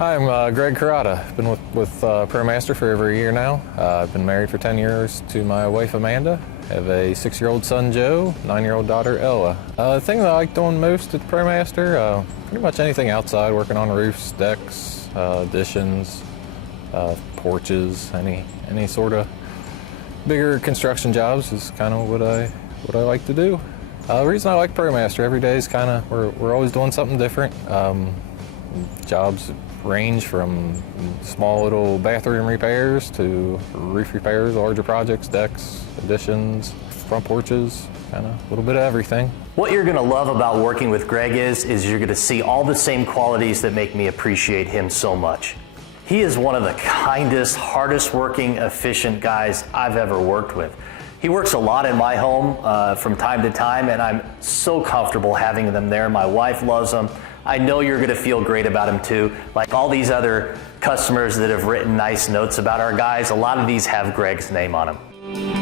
Hi, I'm Greg Carrata. I've been with ProMaster for over a year now. I've been married for 10 years to my wife Amanda. I have a 6-year-old son Joe, 9-year-old daughter Ella. The thing that I like doing most at ProMaster, pretty much anything outside, working on roofs, decks, additions, porches, any sort of bigger construction jobs is kind of what I like to do. The reason I like ProMaster, every day is kind of, we're always doing something different. Jobs range from small little bathroom repairs to roof repairs, larger projects, decks, additions, front porches, kind of a little bit of everything. What you're going to love about working with Greg is you're going to see all the same qualities that make me appreciate him so much. He is one of the kindest, hardest working, efficient guys I've ever worked with. He works a lot in my home from time to time, and I'm so comfortable having them there. My wife loves them. I know you're going to feel great about him too. Like all these other customers that have written nice notes about our guys, a lot of these have Greg's name on them.